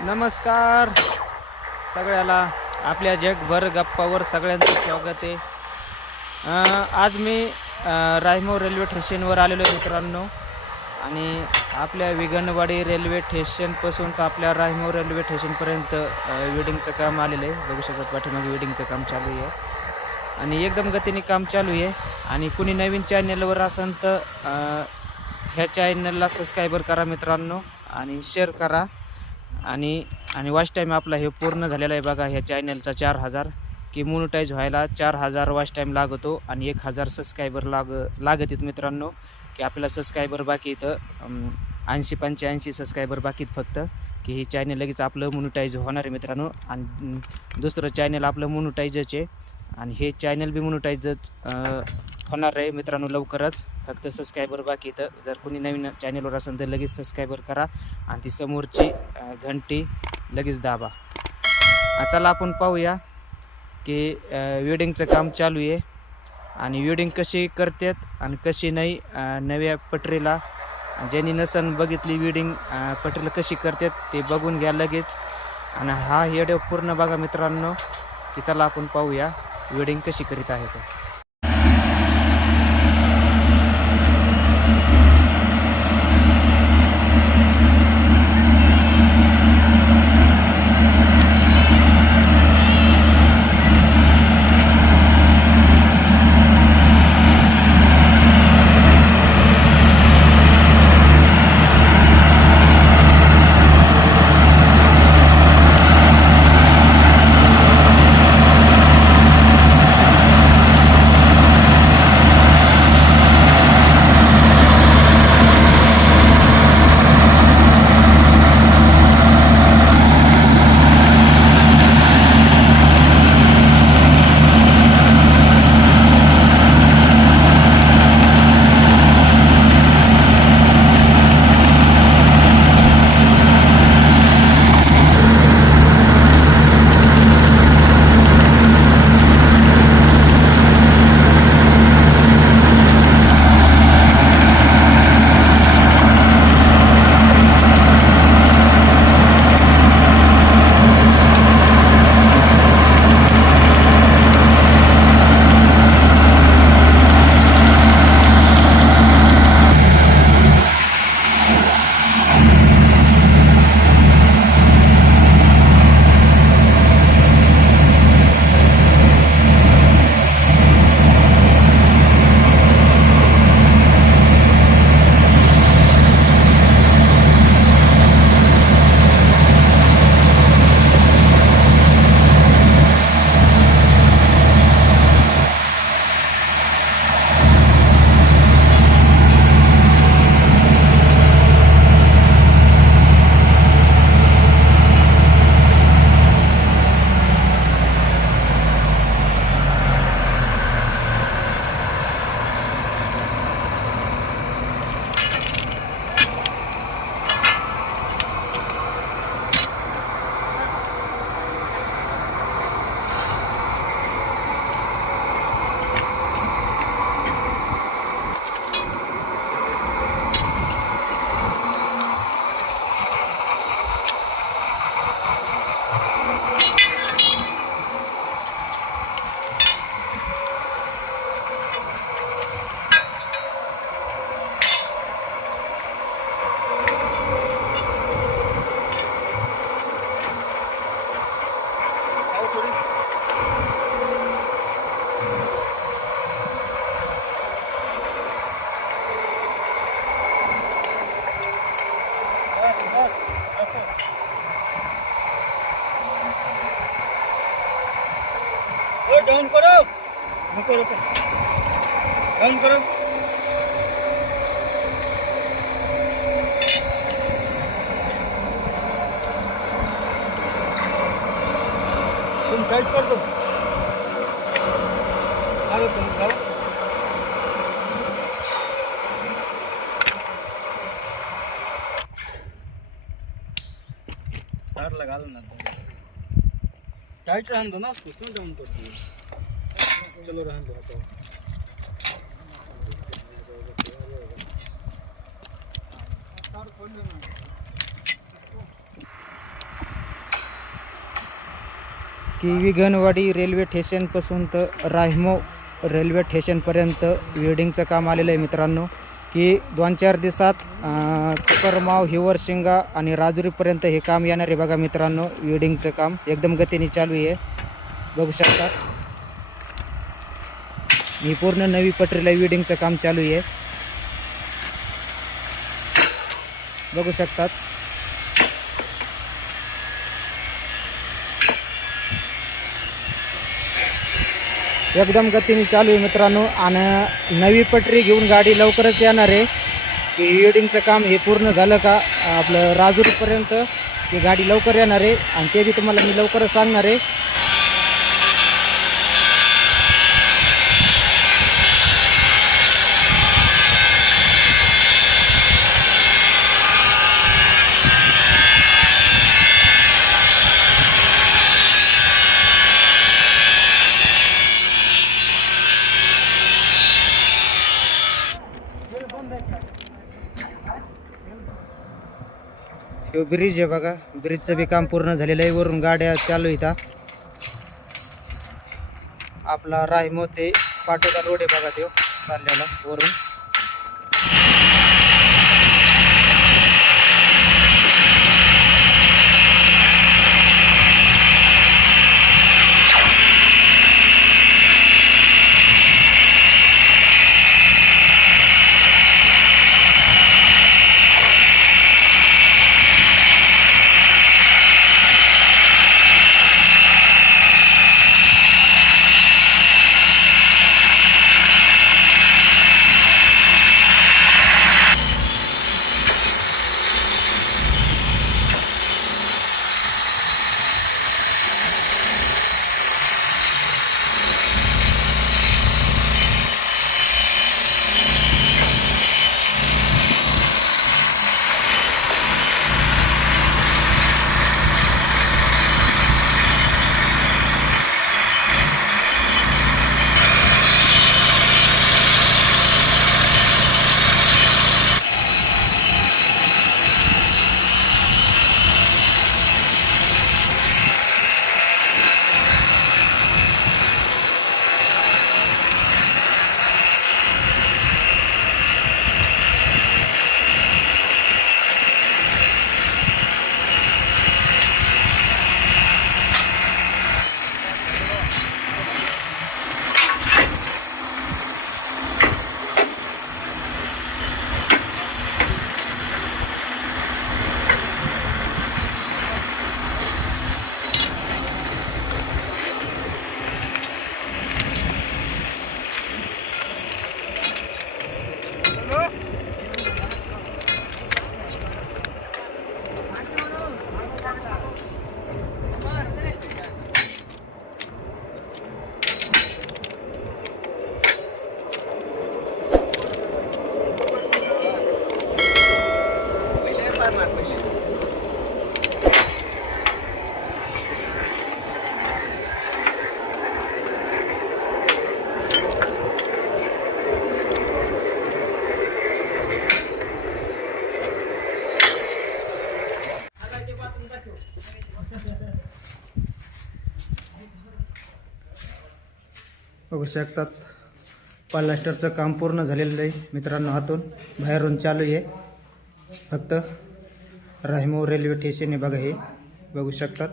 नमस्कार सगळ्याला आपल्या जगभर गप्पावर सगळ्यांचं स्वागत आहे। आज मी रायमो रेल्वे स्टेशनवर आलेलो आहे मित्रांनो। आणि आपल्या विगणवाडी रेल्वे स्टेशनपासून तर आपल्या रायमो रेल्वे स्टेशनपर्यंत वेडिंगचं काम आलेलं आहे। बघू शकत पाठीमागे वेडिंगचं काम चालू आहे आणि एकदम गतीने काम चालू आहे। आणि कुणी नवीन चॅनलवर असेल तर ह्या चॅनलला सबस्क्राईबर करा मित्रांनो आणि शेअर करा। आणि वॉच टाईम आपला हे पूर्ण झालेला आहे बघा। ह्या चॅनलचा 4000 की मोनेटाईज व्हायला 4000 वॉच टाईम लागतो आणि 1000 सबस्क्रायबर लागतात मित्रांनो। की आपल्याला सबस्क्रायबर बाकी इथं 80-85 सबस्क्रायबर बाकीत फक्त की हे चॅनल लगेच आपलं मोनेटाईज होणार आहे मित्रांनो। आणि दुसरं चॅनल आपलं मोनेटाईजच आहे आणि हे चॅनल बी मोनेटाईजच होणार आहे मित्रांनो लवकरच। फक्त सबस्क्रायबर बाकी इथं जर कोणी नवीन चॅनलवर असेल तर लगेच सबस्क्रायबर करा आणि ती समोरची घंटी लगेच दाबा। चला आपण पाहूया की वेडिंगचं काम चालू आहे आणि वेडिंग कशी करतात आणि कशी नाही। नव्या पटरीला ज्यांनी नसन बघितली वेडिंग पटरीला कशी करतात ते बघून घ्या लगेच। आणि हा व्हिडिओ पूर्ण बघा मित्रांनो की चला आपण पाहूया वेडिंग कशी करीत आहे ते। डाउन करो, रुको रुको, डाउन करो। तुम टाइट कर दो, आगे तुम जाओ। तार लगा लो ना, टाइट रहने दो ना उसको, क्यों डाउन कर दिए। चलो रहने दो तो तार खोल लेना। की विघनवाडी रेल्वे स्टेशनपासून तर रायमो रेल्वे स्टेशनपर्यंत वेल्डिंगचं काम आलेलं आहे मित्रांनो. की 2-4 दिवसात कुकरमाव हिवरशिंगा आणि राजुरीपर्यंत हे काम येणार आहे बघा मित्रांनो. वेल्डिंगचं काम एकदम गतीने चालू आहे बघू शकता. ही पूर्ण नवी पटरीला वेल्डिंगचं काम चालू आहे बघू शकतात. एकदम गतीने चालू आहे मित्रांनो. आणि नवी पटरी घेऊन गाडी लवकरच येणार आहे. की वेल्डिंगचं काम हे पूर्ण झालं का आपलं राजुरीपर्यंत ही गाडी लवकर येणार आहे आणि ते बी तुम्हाला मी लवकरच सांगणार आहे. हे ब्रिज आहे बघा. ब्रिजचं बी काम पूर्ण झालेलं आहे. वरून गाड्या चालू इथं. आपला रायमो ते पाटोदा रोड आहे बघा तो चाललेला वरून. बघू शकतात प्लास्टरचं काम पूर्ण झालेलं आहे मित्रांनो. हातून बाहेरून चालू आहे फक्त. रायमो रेल्वे स्टेशन आहे बघा हे बघू शकतात.